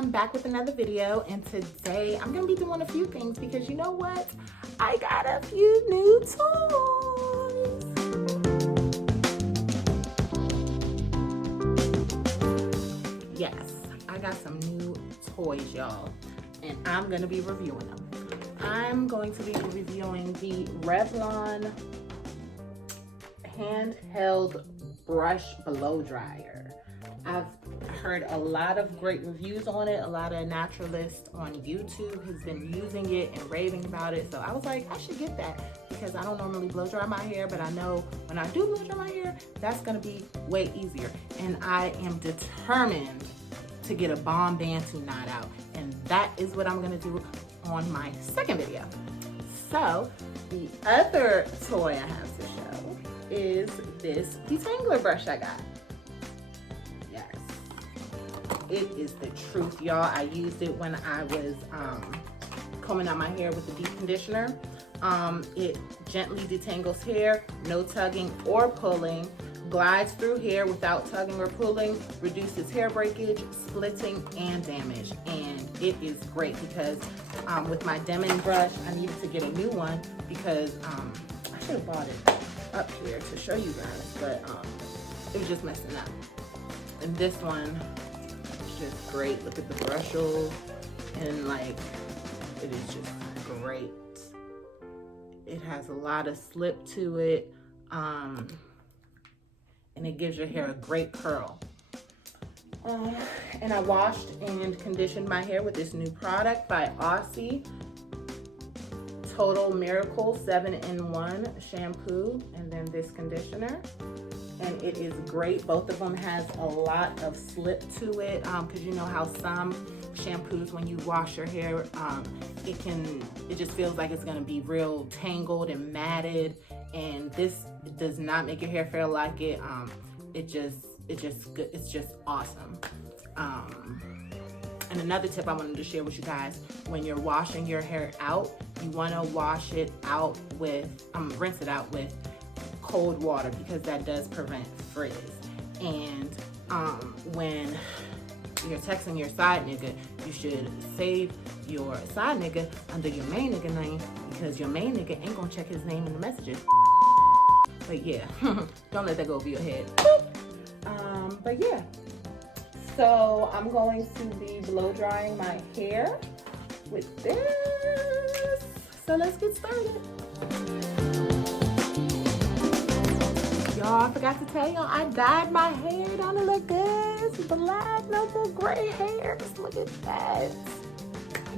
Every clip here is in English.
I'm back with another video, and today I'm gonna be doing a few things because you know what? I got a few new toys. Yes, I got some new toys, y'all, and I'm gonna be reviewing them. I'm going to be reviewing the Revlon handheld brush blow dryer. I've heard a lot of great reviews on it. A lot of naturalists on YouTube has been using it and raving about it. So I was like, I should get that because I don't normally blow dry my hair, but I know when I do blow dry my hair, that's gonna be way easier. And I am determined to get a bomb Bantu knot out. And that is what I'm gonna do on my second video. So the other toy I have to show is this detangler brush I got. Yes, it is the truth, y'all. I used it when I was combing out my hair with the deep conditioner. It gently detangles hair, no tugging or pulling, glides through hair without tugging or pulling, reduces hair breakage, splitting, and damage. And it is great because with my Demon brush, I needed to get a new one because I should have bought it up here to show you guys, but it was just messing up. And this one is just great. Look at the brushel, and like, it is just great. It has a lot of slip to it, and it gives your hair a great curl. And I washed and conditioned my hair with this new product by Aussie, Total Miracle 7-in-1 shampoo, and then this conditioner. And it is great. Both of them has a lot of slip to it, because you know how some shampoos, when you wash your hair, it just feels like it's gonna be real tangled and matted, and this does not make your hair feel like it. It's just awesome. And another tip I wanted to share with you guys: when you're washing your hair out, you want to wash it out with, rinse it out with cold water, because that does prevent frizz. And when you're texting your side nigga, you should save your side nigga under your main nigga name, because your main nigga ain't gonna check his name in the messages. But yeah, don't let that go over your head. But yeah, so I'm going to be blow drying my hair with this. So let's get started. Y'all, I forgot to tell y'all, I dyed my hair. Don't it look good? It's black, no more gray hairs. Look at that.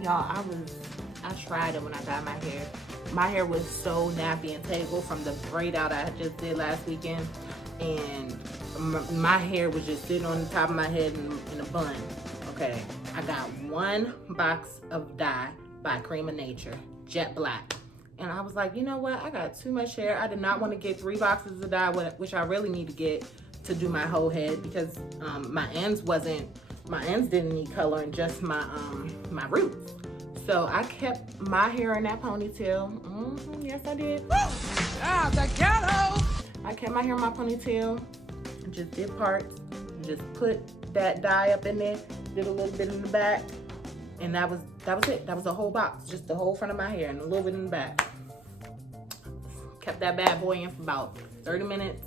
Y'all, I tried it when I dyed my hair. My hair was so nappy and tangled from the braid out I just did last weekend, and my hair was just sitting on the top of my head in a bun. Okay, I got one box of dye by Cream of Nature, jet black. And I was like, you know what? I got too much hair. I did not want to get 3 boxes of dye, which I really need to get to do my whole head, because my ends didn't need coloring, just my roots. So I kept my hair in that ponytail. Yes, I did. Ah, the ghetto! I kept my hair in my ponytail. Just did parts. Just put that dye up in there. Did a little bit in the back, and that was it. That was the whole box, just the whole front of my hair and a little bit in the back. Kept that bad boy in for about 30 minutes,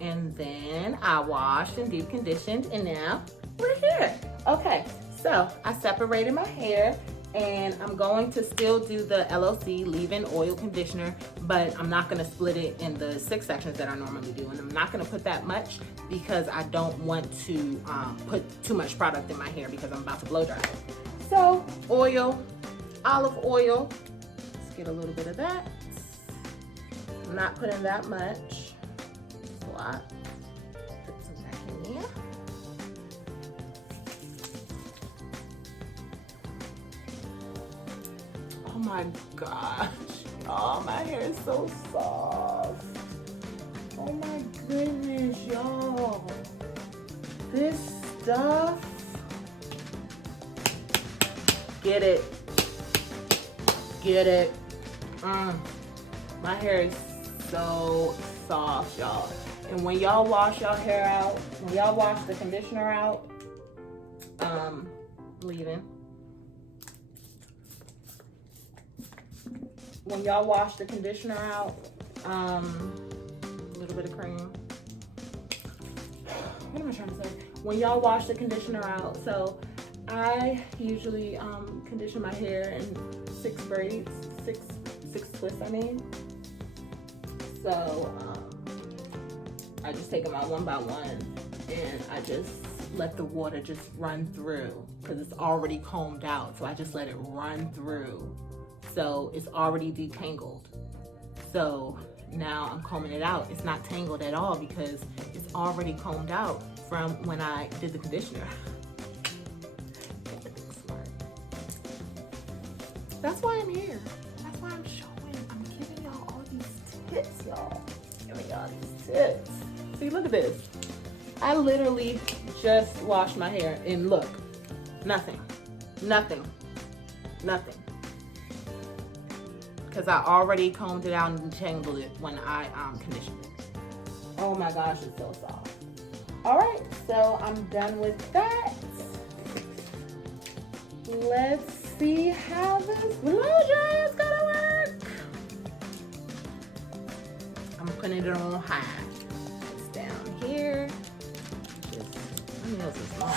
and then I washed and deep conditioned, and now we're here. Okay, so I separated my hair, and I'm going to still do the LOC leave-in oil conditioner, but I'm not gonna split it in the 6 sections that I normally do, and I'm not gonna put that much because I don't want to put too much product in my hair because I'm about to blow dry it. So oil, olive oil, let's get a little bit of that. I'm not putting that much. It's a lot. Put some back in there. Oh my gosh, y'all, my hair is so soft. Oh my goodness, y'all. This stuff, get it. My hair is so soft, y'all. And when y'all wash your hair out, when y'all wash the conditioner out, leaving. When y'all wash the conditioner out, a little bit of cream. What am I trying to say? When y'all wash the conditioner out, so I usually condition my hair in 6 braids, six twists, I mean. So I just take them out one by one, and I just let the water just run through because it's already combed out. So I just let it run through. So it's already detangled. So now I'm combing it out. It's not tangled at all because it's already combed out from when I did the conditioner. Smart. That's why I'm here. That's why I'm showing. I'm giving y'all all these tips, y'all. Giving y'all these tips. See, look at this. I literally just washed my hair and look, nothing. Because I already combed it out and detangled it when I conditioned it. Oh my gosh, it's so soft. All right, so I'm done with that. Let's see how this blow dry is gonna work. I'm putting it on high. It's down here. My nails are small.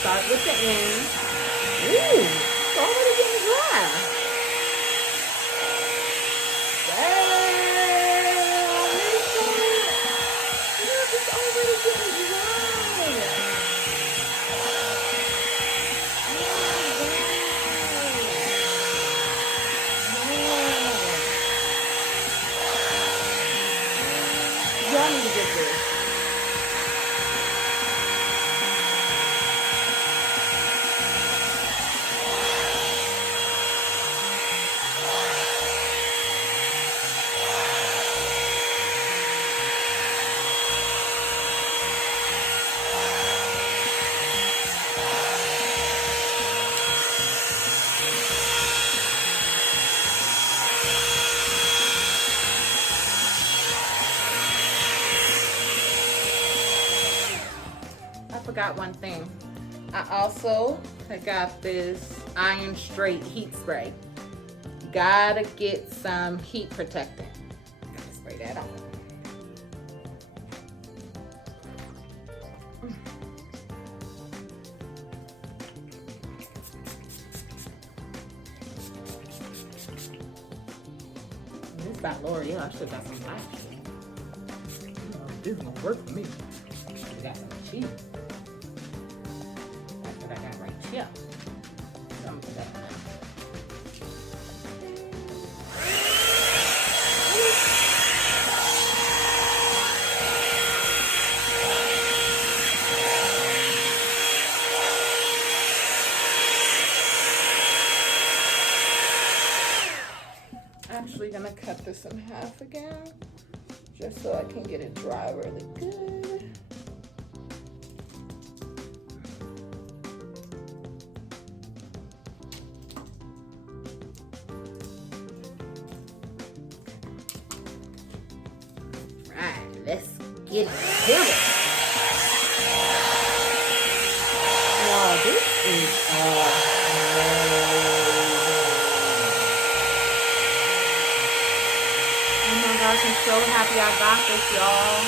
Start with the end. Ooh, it's already getting dry. Damn, it's already getting dry. Y'all need to get this. Forgot one thing. I got this Iron Straight heat spray. Gotta get some heat protectant. Gotta spray that on. This is by L'Oreal. I should have got some last year. This is gonna work for me. We got some cheap. I got right here. Some of that. Actually gonna cut this in half again, just so I can get it dry really good. Let's get to it. Wow, this is amazing. Oh my gosh, I'm so happy I got this, y'all.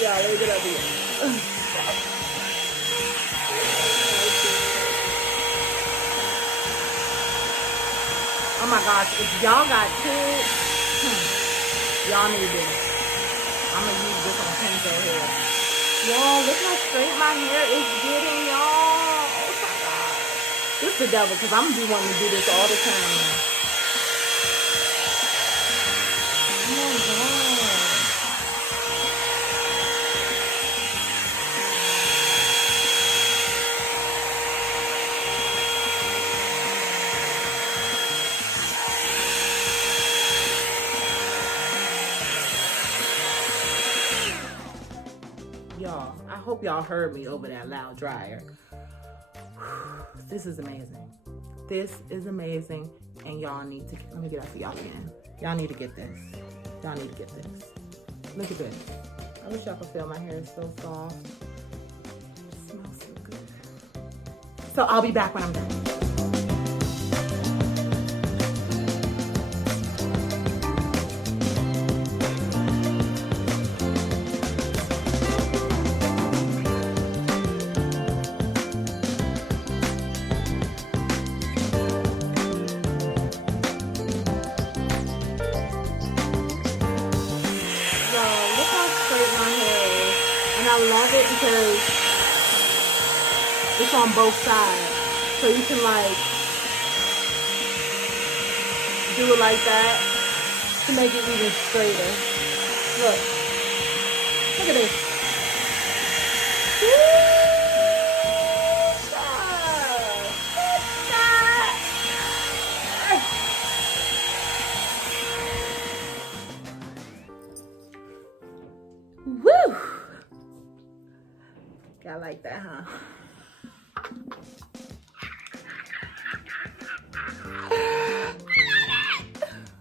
Let me get up here. Oh my gosh, if y'all got kids, y'all need this. I'm gonna use this on Kenzo hair. Y'all, look how straight my hair is getting, y'all. Oh my god. This is the devil, because I'm gonna be wanting to do this all the time. Oh my god. Y'all, I hope y'all heard me over that loud dryer. This is amazing. This is amazing, and y'all need to, let me get out for y'all again. Y'all need to get this. Y'all need to get this. Look at this. I wish y'all could feel my hair is so soft. It smells so good. So I'll be back when I'm done. I love it because it's on both sides, so you can like do it like that to make it even straighter. Look at this. Woo! I like that, huh?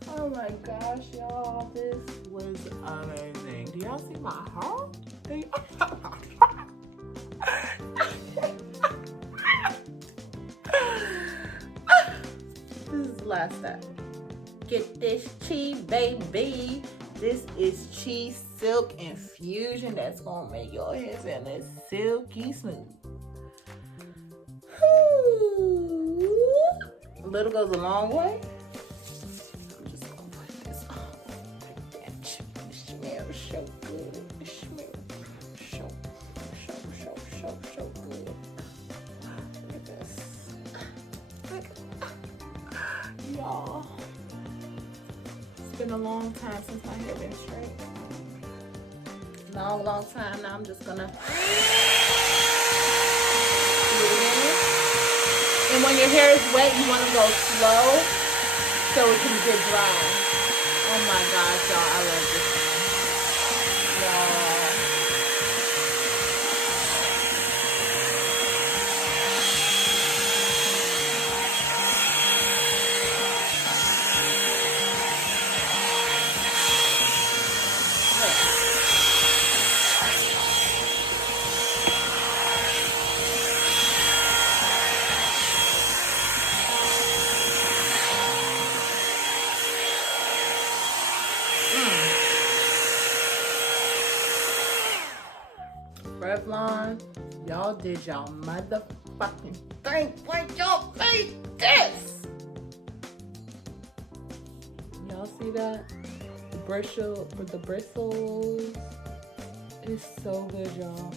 Oh my gosh, y'all, this was amazing. Do y'all see my hair? This is the last step. Get this chi, baby. This is Chi Silk Infusion that's gonna make your hair feel silky smooth. A little goes a long way. I'm just gonna put this on. It smells so good. It smells so good. Look at this. Y'all. It's been a long time since my hair been straight. Long time. Now I'm just gonna do it again. And when your hair is wet, you want to go slow so it can get dry. Oh my gosh, y'all, I love this one. Y'all. Revlon, y'all did y'all motherfucking thing. Like y'all made this. Y'all see that? The bristle with the bristles. It's so good, y'all.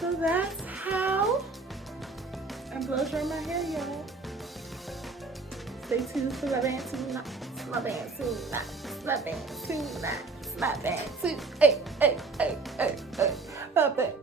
So that's how I blow dry my hair, y'all. Stay tuned for my band tonight. My band tonight. My band tonight. My band tonight. Hey, hey, hey, hey, hey. My band.